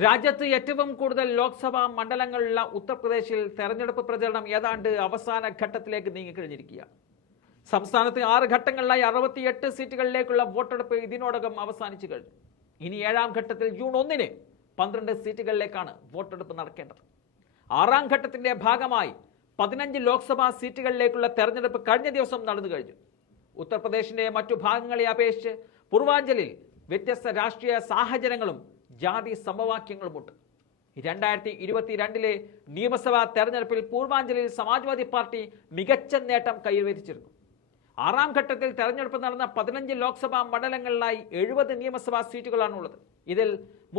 രാജ്യത്ത് ഏറ്റവും കൂടുതൽ ലോക്സഭാ മണ്ഡലങ്ങളുള്ള ഉത്തർപ്രദേശിൽ തെരഞ്ഞെടുപ്പ് പ്രചരണം ഏതാണ്ട് അവസാന ഘട്ടത്തിലേക്ക് നീങ്ങിക്കഴിഞ്ഞിരിക്കുകയാണ്. സംസ്ഥാനത്ത് 6 ഘട്ടങ്ങളിലായി 68 സീറ്റുകളിലേക്കുള്ള വോട്ടെടുപ്പ് ഇതിനോടകം അവസാനിച്ചു കഴിഞ്ഞു. ഇനി 7ാം ഘട്ടത്തിൽ ജൂൺ 1-ന് 12 സീറ്റുകളിലേക്കാണ് വോട്ടെടുപ്പ് നടക്കേണ്ടത്. 6ാം ഘട്ടത്തിന്റെ ഭാഗമായി 15 ലോക്സഭാ സീറ്റുകളിലേക്കുള്ള തെരഞ്ഞെടുപ്പ് കഴിഞ്ഞ ദിവസം നടന്നു കഴിഞ്ഞു. ഉത്തർപ്രദേശിന്റെ മറ്റു ഭാഗങ്ങളെ അപേക്ഷിച്ച് പൂർവാഞ്ചലിൽ വ്യത്യസ്ത രാഷ്ട്രീയ സാഹചര്യങ്ങളും ജാതി സമവാക്യങ്ങളുമുണ്ട്. 2022 നിയമസഭാ തെരഞ്ഞെടുപ്പിൽ പൂർവാഞ്ചലിൽ സമാജ്വാദി പാർട്ടി മികച്ച നേട്ടം കൈവരിച്ചിരുന്നു. 6ാം ഘട്ടത്തിൽ തെരഞ്ഞെടുപ്പ് നടന്ന 15 ലോക്സഭാ മണ്ഡലങ്ങളിലായി 70 നിയമസഭാ സീറ്റുകളാണുള്ളത്. ഇതിൽ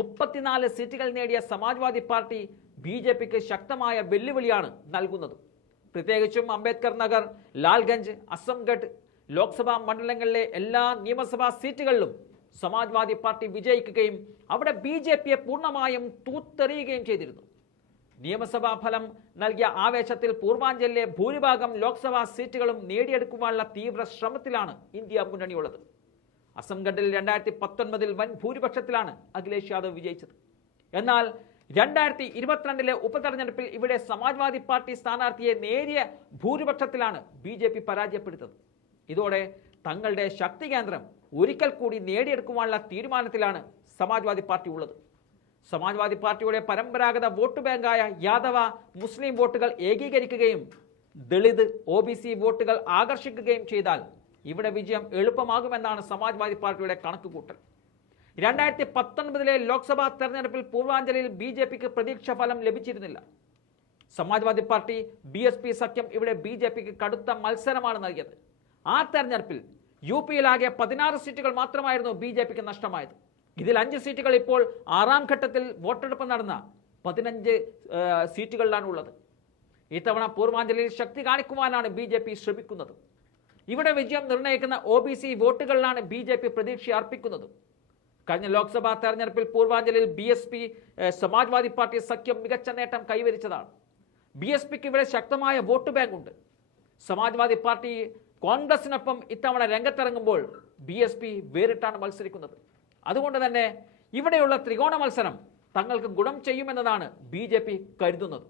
34 സീറ്റുകൾ നേടിയ സമാജ്വാദി പാർട്ടി BJPക്ക് ശക്തമായ വെല്ലുവിളിയാണ് നൽകുന്നത്. പ്രത്യേകിച്ചും അംബേദ്കർ നഗർ, ലാൽഗഞ്ച്, അസംഗഡ് ലോക്സഭാ മണ്ഡലങ്ങളിലെ എല്ലാ നിയമസഭാ സീറ്റുകളിലും സമാജ്വാദി പാർട്ടി വിജയിക്കുകയും അവിടെ BJPയെ പൂർണ്ണമായും തൂത്തെറിയുകയും ചെയ്തിരുന്നു. നിയമസഭാ ഫലം നൽകിയ ആവേശത്തിൽ പൂർവാഞ്ചലിലെ ഭൂരിഭാഗം ലോക്സഭാ സീറ്റുകളും നേടിയെടുക്കുവാനുള്ള തീവ്ര ശ്രമത്തിലാണ് ഇന്ത്യ മുന്നണിയുള്ളത്. അസംഗഡിൽ 2019 വൻ ഭൂരിപക്ഷത്തിലാണ് അഖിലേഷ് യാദവ് വിജയിച്ചത്. എന്നാൽ 2022 ഉപതെരഞ്ഞെടുപ്പിൽ ഇവിടെ സമാജ്വാദി പാർട്ടി സ്ഥാനാർത്ഥിയെ നേരിയ ഭൂരിപക്ഷത്തിലാണ് BJP പരാജയപ്പെടുത്തത്. ഇതോടെ തങ്ങളുടെ ശക്തി കേന്ദ്രം ഒരിക്കൽ കൂടി നേടിയെടുക്കുവാനുള്ള തീരുമാനത്തിലാണ് സമാജ്വാദി പാർട്ടി ഉള്ളത്. സമാജ്വാദി പാർട്ടിയുടെ പരമ്പരാഗത വോട്ട് ബാങ്കായ യാദവ മുസ്ലിം വോട്ടുകൾ ഏകീകരിക്കുകയും ദളിത് OBC വോട്ടുകൾ ആകർഷിക്കുകയും ചെയ്താൽ ഇവിടെ വിജയം എളുപ്പമാകുമെന്നാണ് സമാജ്വാദി പാർട്ടിയുടെ കണക്കുകൂട്ടൽ. 2019 ലോക്സഭാ തെരഞ്ഞെടുപ്പിൽ പൂർവാഞ്ചലിൽ BJPക്ക് പ്രതീക്ഷ ഫലം ലഭിച്ചിരുന്നില്ല. സമാജ്വാദി പാർട്ടി BSP സഖ്യം ഇവിടെ BJPക്ക് കടുത്ത മത്സരമാണ് നൽകിയത്. ആ തെരഞ്ഞെടുപ്പിൽ UPയിലാകെ 16 സീറ്റുകൾ മാത്രമായിരുന്നു BJPക്ക് നഷ്ടമായത്. ഇതിൽ 5 സീറ്റുകൾ ഇപ്പോൾ 6ാം ഘട്ടത്തിൽ വോട്ടെടുപ്പ് നടന്ന 15 സീറ്റുകളിലാണ് ഉള്ളത്. ഇത്തവണ പൂർവാഞ്ചലിൽ ശക്തി കാണിക്കുവാനാണ് BJP ശ്രമിക്കുന്നത്. ഇവിടെ വിജയം നിർണ്ണയിക്കുന്ന OBC വോട്ടുകളിലാണ് BJP പ്രതീക്ഷ അർപ്പിക്കുന്നത്. കഴിഞ്ഞ ലോക്സഭാ തെരഞ്ഞെടുപ്പിൽ പൂർവാഞ്ചലിൽ BSP സമാജ്വാദി പാർട്ടി സഖ്യം മികച്ച നേട്ടം കൈവരിച്ചതാണ്. BSPക്ക് ഇവിടെ ശക്തമായ വോട്ട് ബാങ്ക് ഉണ്ട്. സമാജ്വാദി പാർട്ടി കോൺഗ്രസിനൊപ്പം ഇത്തവണ രംഗത്തിറങ്ങുമ്പോൾ BSP വേറിട്ടാണ് മത്സരിക്കുന്നത്. അതുകൊണ്ട് തന്നെ ഇവിടെയുള്ള ത്രികോണ മത്സരം തങ്ങൾക്ക് ഗുണം ചെയ്യുമെന്നതാണ് BJP കരുതുന്നത്.